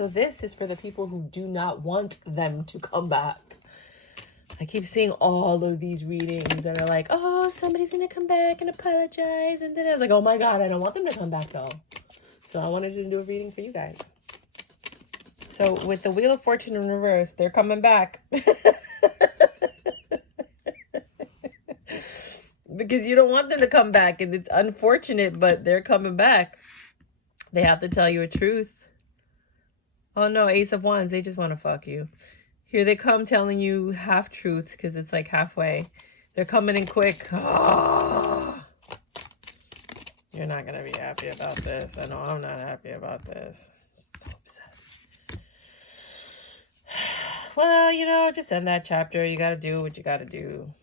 So this is for the people who do not want them to come back. I keep seeing all of these readings that are like, oh, somebody's going to come back and apologize. And then I was like, oh my God, I don't want them to come back though. So I wanted to do a reading for you guys. So with the Wheel of Fortune in reverse, they're coming back. Because you don't want them to come back. And it's unfortunate, but they're coming back. They have to tell you a truth. Oh no, Ace of Wands, they just want to fuck you. Here they come telling you half truths because it's like halfway. They're coming in quick. Oh. You're not going to be happy about this. I know I'm not happy about this. So upset. Well, you know, just end that chapter. You got to do what you got to do.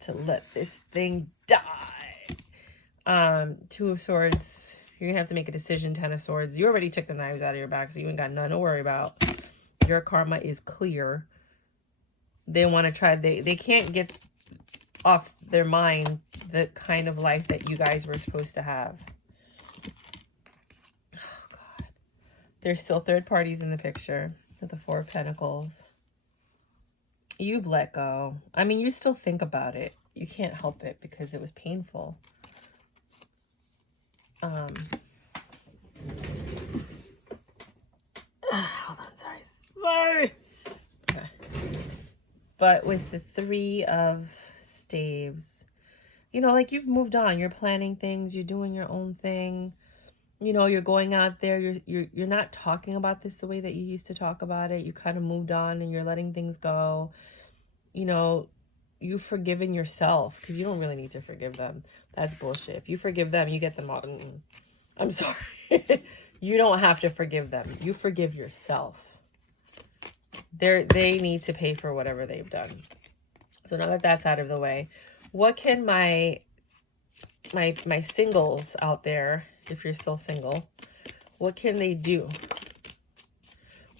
To let this thing die. Two of Swords. You're going to have to make a decision. 10 of Swords. You already took the knives out of your back, so you ain't got nothing to worry about. Your karma is clear. They want to try. They can't get off their mind the kind of life that you guys were supposed to have. Oh, God. There's still third parties in the picture with the Four of Pentacles. You've let go. I mean, you still think about it. You can't help it because it was painful. Hold on, sorry. Okay. But with the Three of Staves, you know, like you've moved on. You're planning things. You're doing your own thing. You know, you're going out there. You're not talking about this the way that you used to talk about it. You kind of moved on and you're letting things go. You know, you've forgiven yourself because you don't really need to forgive them. That's bullshit. If you forgive them, you get them all. I'm sorry. You don't have to forgive them. You forgive yourself. They need to pay for whatever they've done. So now that that's out of the way, what can my singles out there, if you're still single, what can they do?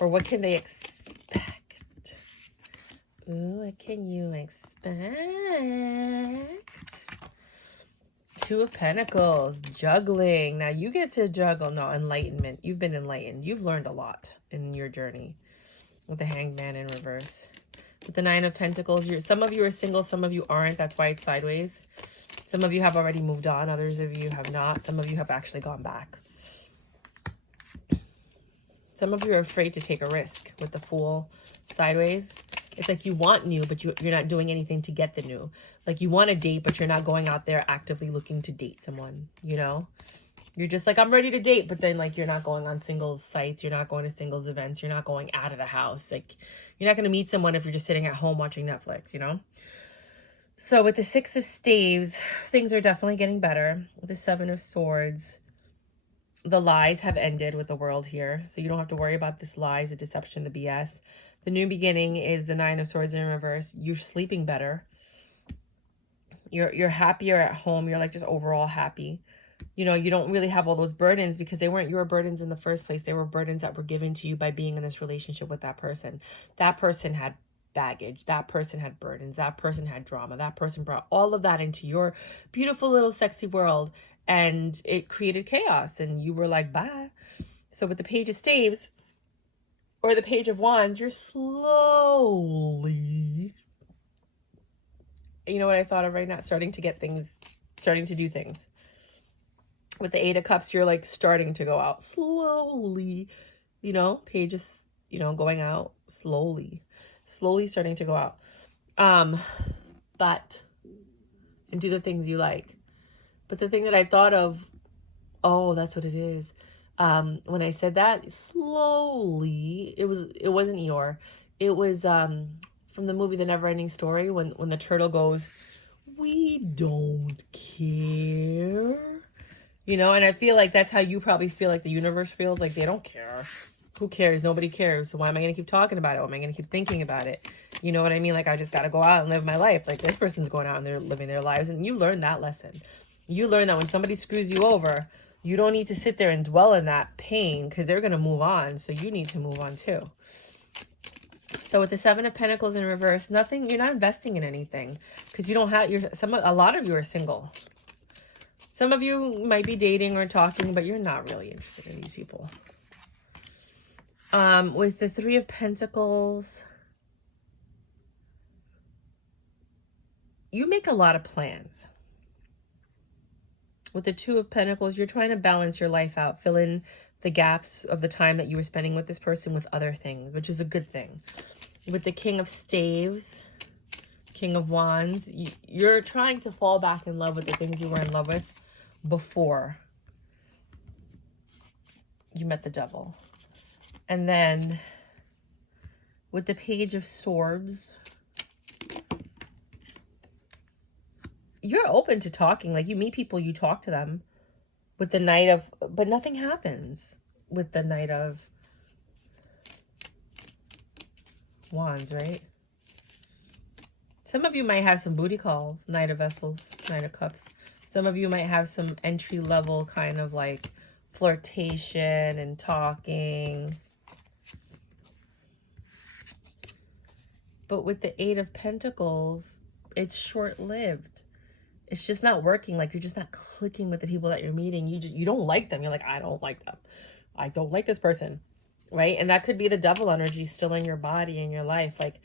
Or what can they expect? Ooh, what can you expect? Two of Pentacles, juggling. Now you get to juggle. No, enlightenment. You've been enlightened. You've learned a lot in your journey. With the Hanged Man in reverse. With the Nine of Pentacles, some of you are single, some of you aren't. That's why it's sideways. Some of you have already moved on. Others of you have not. Some of you have actually gone back. Some of you are afraid to take a risk with the Fool sideways. It's like you want new, but you're not doing anything to get the new. Like you want to date, but you're not going out there actively looking to date someone, you know? You're just like, I'm ready to date, but then like you're not going on singles sites. You're not going to singles events. You're not going out of the house. Like you're not going to meet someone if you're just sitting at home watching Netflix, you know? So with the Six of Staves, things are definitely getting better. With the Seven of Swords, the lies have ended with the World here. So you don't have to worry about this lies, the deception, the BS. The new beginning is the Nine of Swords in reverse. You're sleeping better. You're happier at home. You're like just overall happy. You know, you don't really have all those burdens because they weren't your burdens in the first place. They were burdens that were given to you by being in this relationship with that person. That person had baggage. That person had burdens. That person had drama. That person brought all of that into your beautiful little sexy world and it created chaos and you were like, bye. So with the Page of Staves or the Page of Wands, you're slowly, you know what I thought of right now? Starting to do things. With the Eight of Cups, you're like starting to go out slowly, you know, pages, you know, going out slowly starting to go out. But, and do the things you like. But the thing that I thought of, oh, that's what it is. When I said that slowly, it wasn't Eeyore. It was, from the movie, The Neverending Story, when the turtle goes, we don't care. You know, and I feel like that's how you probably feel like the universe feels. Like, they don't care. Who cares? Nobody cares. So why am I going to keep talking about it? Why am I going to keep thinking about it? You know what I mean? Like, I just got to go out and live my life. Like, this person's going out and they're living their lives. And you learn that lesson. You learn that when somebody screws you over, you don't need to sit there and dwell in that pain because they're going to move on. So you need to move on too. So with the Seven of Pentacles in reverse, nothing, you're not investing in anything because you don't have, a lot of you are single. Some of you might be dating or talking, but you're not really interested in these people. With the Three of Pentacles, you make a lot of plans. With the Two of Pentacles, you're trying to balance your life out, fill in the gaps of the time that you were spending with this person with other things, which is a good thing. With the King of Staves, King of Wands, you're trying to fall back in love with the things you were in love with before you met the devil. And then with the Page of Swords, you're open to talking. Like, you meet people, you talk to them. With the Knight of, but nothing happens with the Knight of Wands, right? Some of you might have some booty calls, Knight of Vessels, Knight of Cups. Some of you might have some entry level kind of like flirtation and talking. But with the Eight of Pentacles, it's short-lived. It's just not working. Like, you're just not clicking with the people that you're meeting. You don't like them. You're like, I don't like them. I don't like this person, right? And that could be the devil energy still in your body, in your life. Like,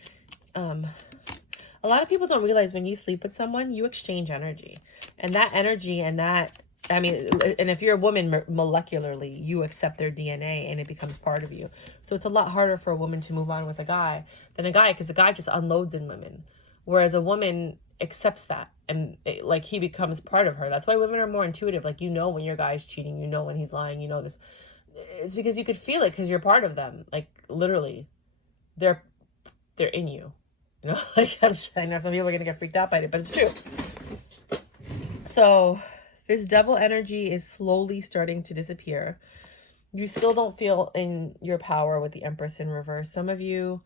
a lot of people don't realize when you sleep with someone, you exchange energy. And that energy and that, I mean, and if you're a woman, molecularly, you accept their DNA and it becomes part of you. So it's a lot harder for a woman to move on with a guy than a guy, because the guy just unloads in women. Whereas a woman accepts that and like he becomes part of her. That's why women are more intuitive. Like, you know when your guy's cheating, you know when he's lying, you know this. It's because you could feel it because you're part of them. Like, literally, they're in you. You know, like, I know some people are going to get freaked out by it, but it's true. So this devil energy is slowly starting to disappear. You still don't feel in your power with the Empress in reverse. Some of you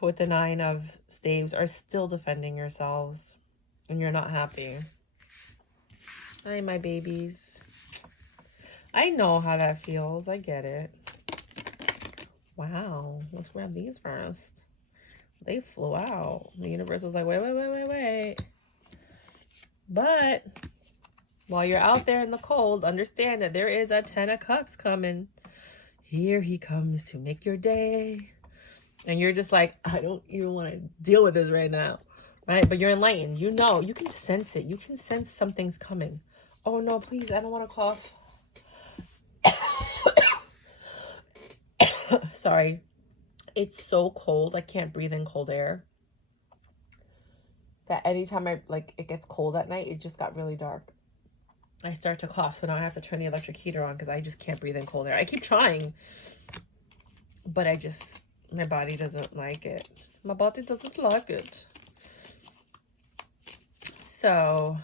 with the Nine of Staves are still defending yourselves and you're not happy. Hi, my babies. I know how that feels. I get it. Wow. Let's grab these first. They flew out. The universe was like, wait. But while you're out there in the cold, understand that there is a 10 of Cups coming. Here he comes to make your day. And you're just like, I don't even want to deal with this right now. Right? But you're enlightened. You know, you can sense it. You can sense something's coming. Oh, no, please. I don't want to cough. Sorry. It's so cold. I can't breathe in cold air. That anytime it gets cold at night, it just got really dark. I start to cough. So now I have to turn the electric heater on because I just can't breathe in cold air. I keep trying. But my body doesn't like it. My body doesn't like it. So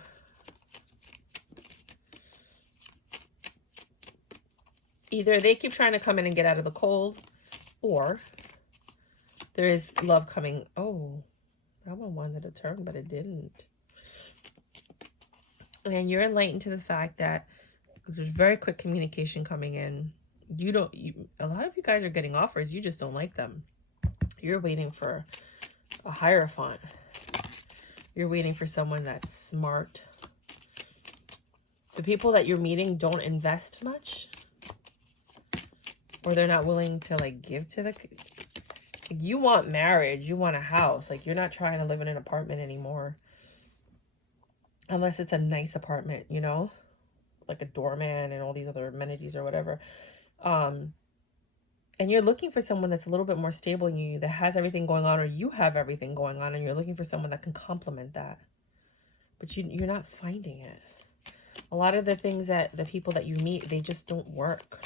either they keep trying to come in and get out of the cold, or there is love coming. Oh, that one wanted to turn, but it didn't. And you're enlightened to the fact that there's very quick communication coming in. A lot of you guys are getting offers. You just don't like them. You're waiting for a Hierophant. You're waiting for someone that's smart. The people that you're meeting don't invest much. Or they're not willing to give to the... You want marriage. You want a house. You're not trying to live in an apartment anymore. Unless it's a nice apartment, you know? Like a doorman and all these other amenities or whatever. And you're looking for someone that's a little bit more stable than you, that has everything going on, or you have everything going on, and you're looking for someone that can complement that. But you're not finding it. A lot of the things that the people that you meet, they just don't work.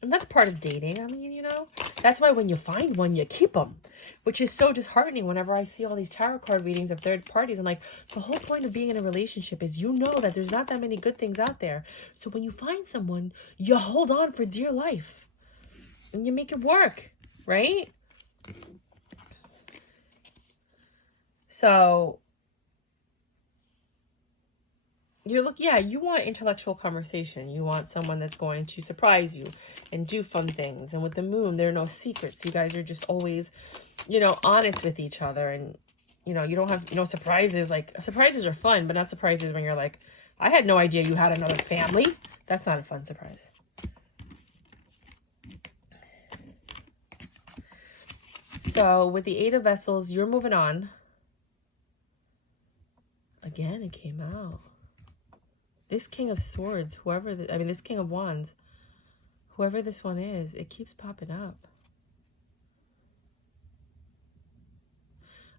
And that's part of dating. I mean, you know, that's why when you find one, you keep them, which is so disheartening whenever I see all these tarot card readings of third parties. And the whole point of being in a relationship is, you know, that there's not that many good things out there. So when you find someone, you hold on for dear life and you make it work, right? So you want intellectual conversation. You want someone that's going to surprise you and do fun things. And with the moon, there are no secrets. You guys are just always, you know, honest with each other. And you know, you don't have, you know, surprises. Like, surprises are fun, but not surprises when you're like, I had no idea you had another family. That's not a fun surprise. So with the Eight of Vessels, you're moving on. Again, it came out. This King of Swords, whoever, this King of Wands, whoever this one is, it keeps popping up.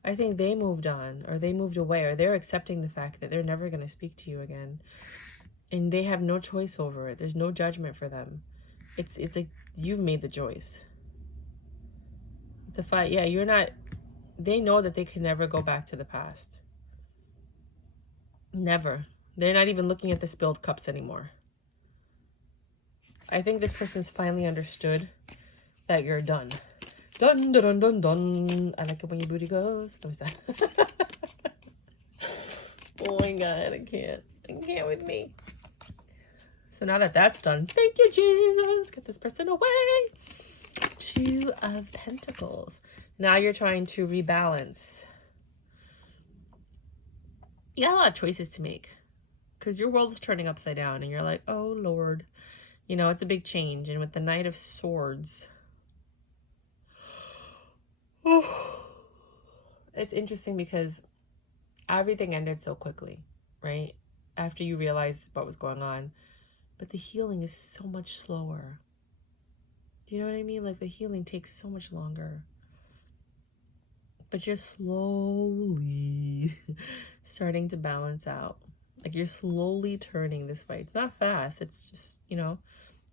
I think they moved on, or they moved away, or they're accepting the fact that they're never going to speak to you again. And they have no choice over it. There's no judgment for them. It's like you've made the choice. The fight, yeah, you're not, they know that they can never go back to the past. Never. They're not even looking at the spilled cups anymore. I think this person's finally understood that you're done. Dun, dun, dun, dun, dun. I like it when your booty goes. What was that? Oh my God, I can't with me. So now that that's done, thank you, Jesus. Get this person away. Two of Pentacles. Now you're trying to rebalance. You got a lot of choices to make because your world is turning upside down and you're like, oh Lord, you know, it's a big change. And with the Knight of Swords, it's interesting because everything ended so quickly, right? After you realized what was going on. But the healing is so much slower. Do you know what I mean? Like the healing takes so much longer. But you're slowly starting to balance out. Like you're slowly turning this way. It's not fast. It's just, you know,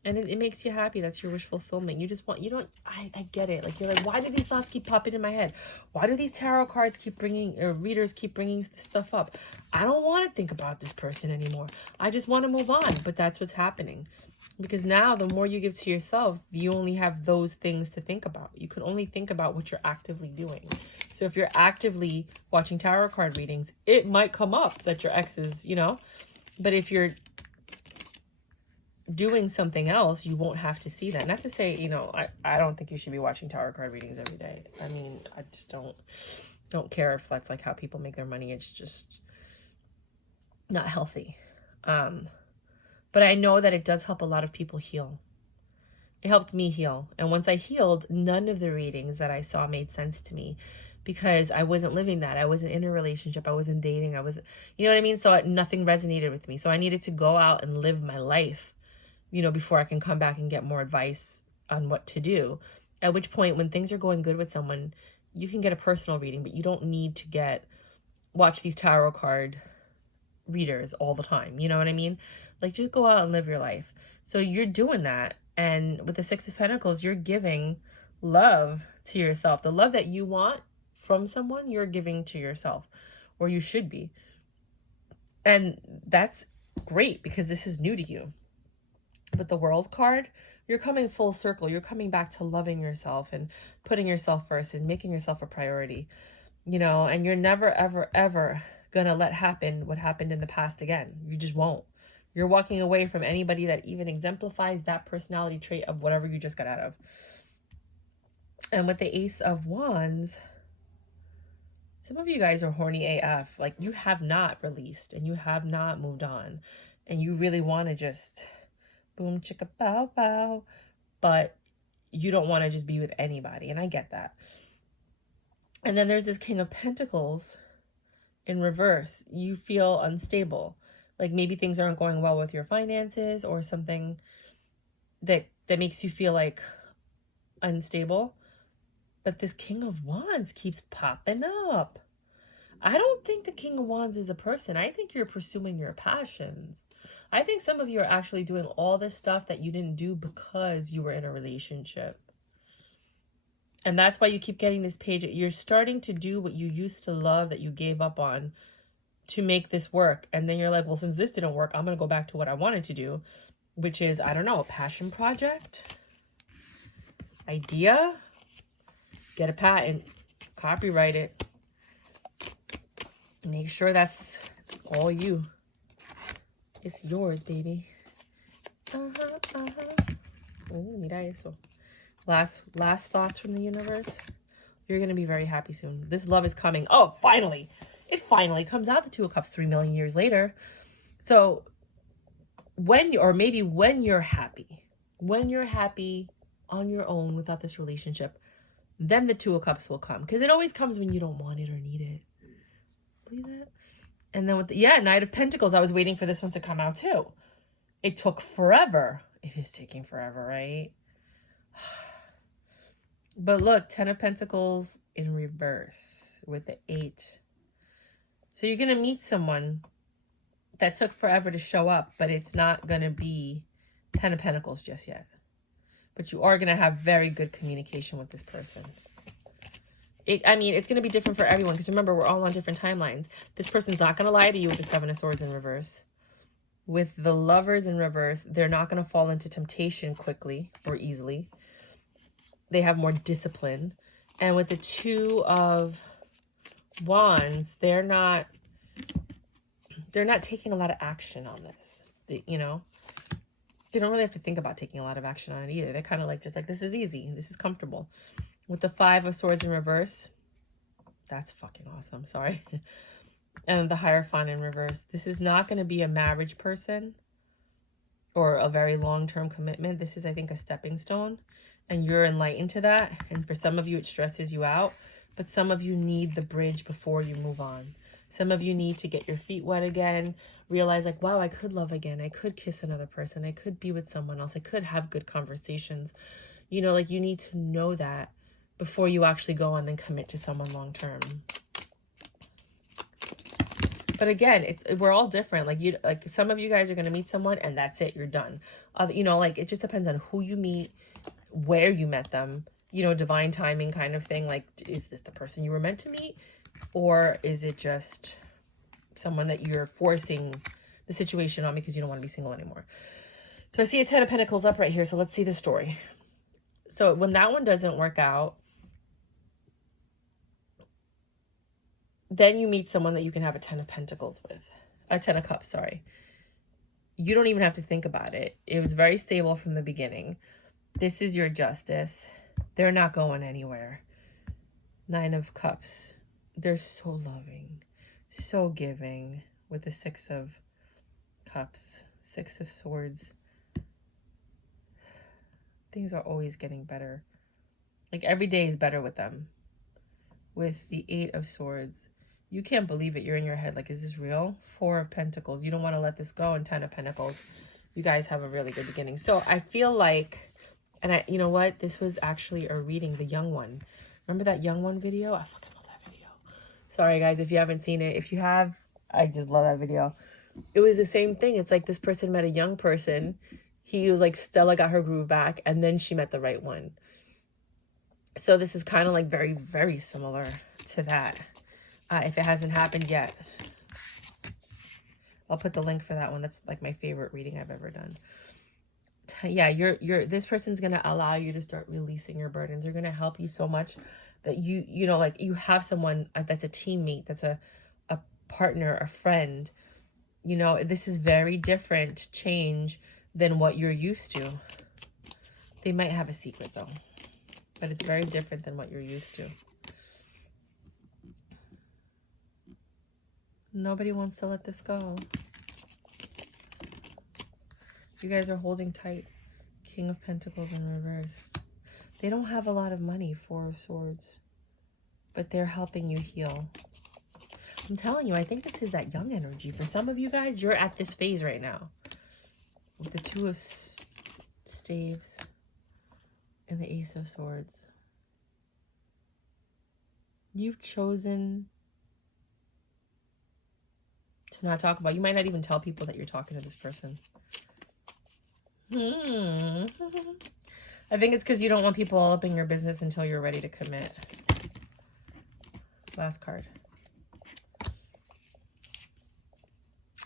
and it makes you happy. That's your wish fulfillment. You just want, you don't, I get it. Like you're like, why do these thoughts keep popping in my head? Why do these tarot cards keep bringing, or readers keep bringing this stuff up? I don't want to think about this person anymore. I just want to move on. But that's what's happening. Because now the more you give to yourself, you only have those things to think about. You can only think about what you're actively doing. So if you're actively watching tarot card readings, it might come up that your ex is, you know, but if you're doing something else, you won't have to see that. Not to say, you know, I don't think you should be watching tarot card readings every day. I mean, I just don't care if that's like how people make their money. It's just not healthy. But I know that it does help a lot of people heal. It helped me heal. And once I healed, none of the readings that I saw made sense to me because I wasn't living that. I wasn't in a relationship. I wasn't dating. I wasn't, you know what I mean? So nothing resonated with me. So I needed to go out and live my life, you know, before I can come back and get more advice on what to do. At which point, when things are going good with someone, you can get a personal reading, but you don't need to watch these tarot card readers all the time. You know what I mean? Like, just go out and live your life. So you're doing that. And with the Six of Pentacles, you're giving love to yourself. The love that you want from someone, you're giving to yourself, or you should be. And that's great because this is new to you. But the World card, you're coming full circle. You're coming back to loving yourself and putting yourself first and making yourself a priority, you know, and you're never, ever, ever gonna let happen what happened in the past again. You just won't. You're walking away from anybody that even exemplifies that personality trait of whatever you just got out of. And with the Ace of Wands, some of you guys are horny AF. Like, you have not released and you have not moved on. And you really want to just boom, chicka, bow, bow. But you don't want to just be with anybody. And I get that. And then there's this King of Pentacles in reverse. You feel unstable. Like maybe things aren't going well with your finances or something that makes you feel like unstable. But this King of Wands keeps popping up. I don't think the King of Wands is a person. I think you're pursuing your passions. I think some of you are actually doing all this stuff that you didn't do because you were in a relationship. And that's why you keep getting this page. You're starting to do what you used to love that you gave up on to make this work. And then you're like, well, since this didn't work, I'm going to go back to what I wanted to do, which is, I don't know, a passion project, idea, get a patent, copyright it, make sure that's all you. It's yours, baby. Oh, mira eso. Last thoughts from the universe. You're going to be very happy soon. This love is coming. Oh, finally. It finally comes out, the Two of Cups 3 million years later. So when you're happy on your own without this relationship, then the Two of Cups will come. Because it always comes when you don't want it or need it. Believe that? And then with Knight of Pentacles, I was waiting for this one to come out too. It took forever. It is taking forever, right? But look, 10 of Pentacles in reverse with the 8. So you're going to meet someone that took forever to show up, but it's not going to be 10 of Pentacles just yet. But you are going to have very good communication with this person. It's going to be different for everyone because remember, we're all on different timelines. This person's not going to lie to you with the 7 of Swords in reverse. With the Lovers in reverse, they're not going to fall into temptation quickly or easily. They have more discipline. And with the 2 of Wands, they're not taking a lot of action on this. They don't really have to think about taking a lot of action on it either. They're kind of like, just like, this is easy. This is comfortable. With the 5 of Swords in reverse, that's fucking awesome. Sorry. And the Hierophant in reverse. This is not going to be a marriage person or a very long-term commitment. This is, I think, a stepping stone. And you're enlightened to that. And for some of you, it stresses you out. But some of you need the bridge before you move on. Some of you need to get your feet wet again. Realize like, wow, I could love again. I could kiss another person. I could be with someone else. I could have good conversations. You need to know that before you actually go on and commit to someone long term. But again, we're all different. Like some of you guys are going to meet someone and that's it. You're done. It just depends on who you meet, where you met them, divine timing kind of thing. Like, is this the person you were meant to meet? Or is it just someone that you're forcing the situation on because you don't want to be single anymore? So I see a 10 of Pentacles up right here. So let's see the story. So when that one doesn't work out, then you meet someone that you can have a 10 of Pentacles with. A 10 of Cups, sorry. You don't even have to think about it. It was very stable from the beginning. This is your justice. They're not going anywhere. 9 of Cups. They're so loving, so giving with the 6 of Cups, 6 of Swords. Things are always getting better. Like every day is better with them. With the 8 of Swords, you can't believe it. You're in your head like, is this real? 4 of Pentacles. You don't want to let this go. And 10 of Pentacles. You guys have a really good beginning. So I feel like, and you know what? This was actually a reading, the Young One. Remember that Young One video? I fucking love that video. Sorry, guys, if you haven't seen it. If you have, I just love that video. It was the same thing. It's like this person met a young person. He was like, Stella got her groove back. And then she met the right one. So this is kind of like very, very similar to that. If it hasn't happened yet, I'll put the link for that one. That's like my favorite reading I've ever done. Yeah, this person's going to allow you to start releasing your burdens. They're going to help you so much that you have someone that's a teammate, that's a partner, a friend. This is very different change than what you're used to. They might have a secret though, but it's very different than what you're used to. Nobody wants to let this go. You guys are holding tight. King of Pentacles in reverse. They don't have a lot of money, 4 of Swords, but they're helping you heal. I'm telling you, I think this is that young energy. For some of you guys, you're at this phase right now. With the 2 of Staves and the Ace of Swords. You've chosen to not talk about. You might not even tell people that you're talking to this person. I think it's because you don't want people all up in your business until you're ready to commit. Last card.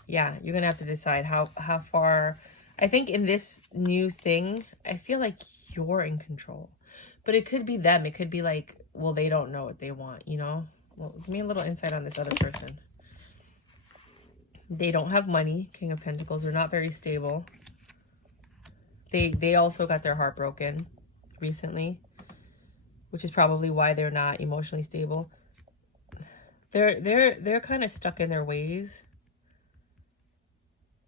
Yeah, you're gonna have to decide how far. I think in this new thing, I feel like you're in control, but it could be them. It could be like, well, they don't know what they want, Well, give me a little insight on this other person. They don't have money. King of Pentacles. They're not very stable. They also got their heart broken recently. which is probably why they're not emotionally stable. They're kind of stuck in their ways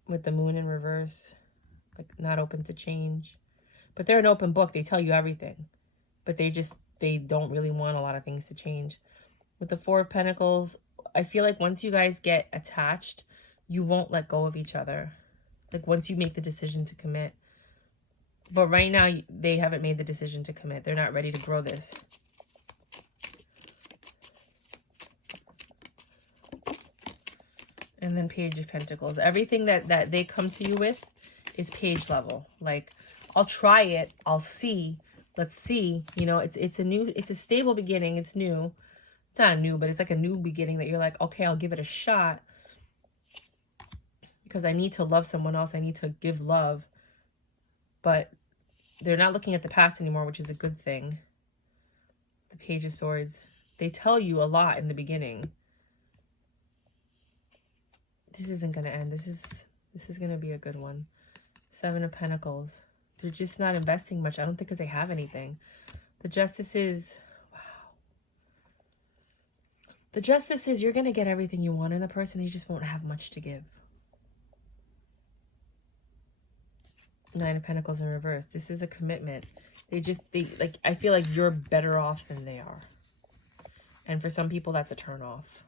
with the moon in reverse, like not open to change. But they're an open book. They tell you everything, but they don't really want a lot of things to change. With the Four of Pentacles, I feel like once you guys get attached, you won't let go of each other. Like once you make the decision to commit. But right now, they haven't made the decision to commit. They're not ready to grow this. And then Page of Pentacles. Everything that they come to you with is page level. Like, I'll try it. I'll see. Let's see. You know, it's a stable beginning. It's new. It's not new, but it's like a new beginning that you're like, okay, I'll give it a shot. Because I need to love someone else. I need to give love. But they're not looking at the past anymore, which is a good thing. The Page of Swords. They tell you a lot in the beginning. This isn't going to end. This is going to be a good one. Seven of Pentacles. They're just not investing much. I don't think because they have anything. The Justice is... Wow. The Justice is you're going to get everything you want in the person. You just won't have much to give. Nine of Pentacles in reverse. This is a commitment. Like, I feel like you're better off than they are. And for some people, that's a turn off.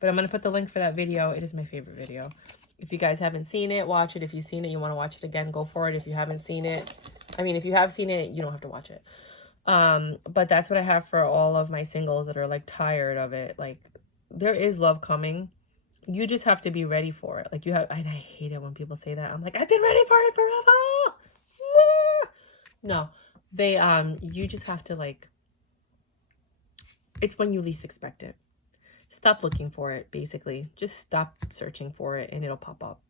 But I'm going to put the link for that video. It is my favorite video. If you guys haven't seen it, watch it. If you've seen it, you want to watch it again, go for it. If you haven't seen it, I mean, if you have seen it, you don't have to watch it. But that's what I have for all of my singles that are like tired of it. Like, there is love coming. You just have to be ready for it. Like, you have, and I hate it when people say that. I'm like, I've been ready for it forever. No, you just have to, like, it's when you least expect it. Stop looking for it, basically. Just stop searching for it and it'll pop up.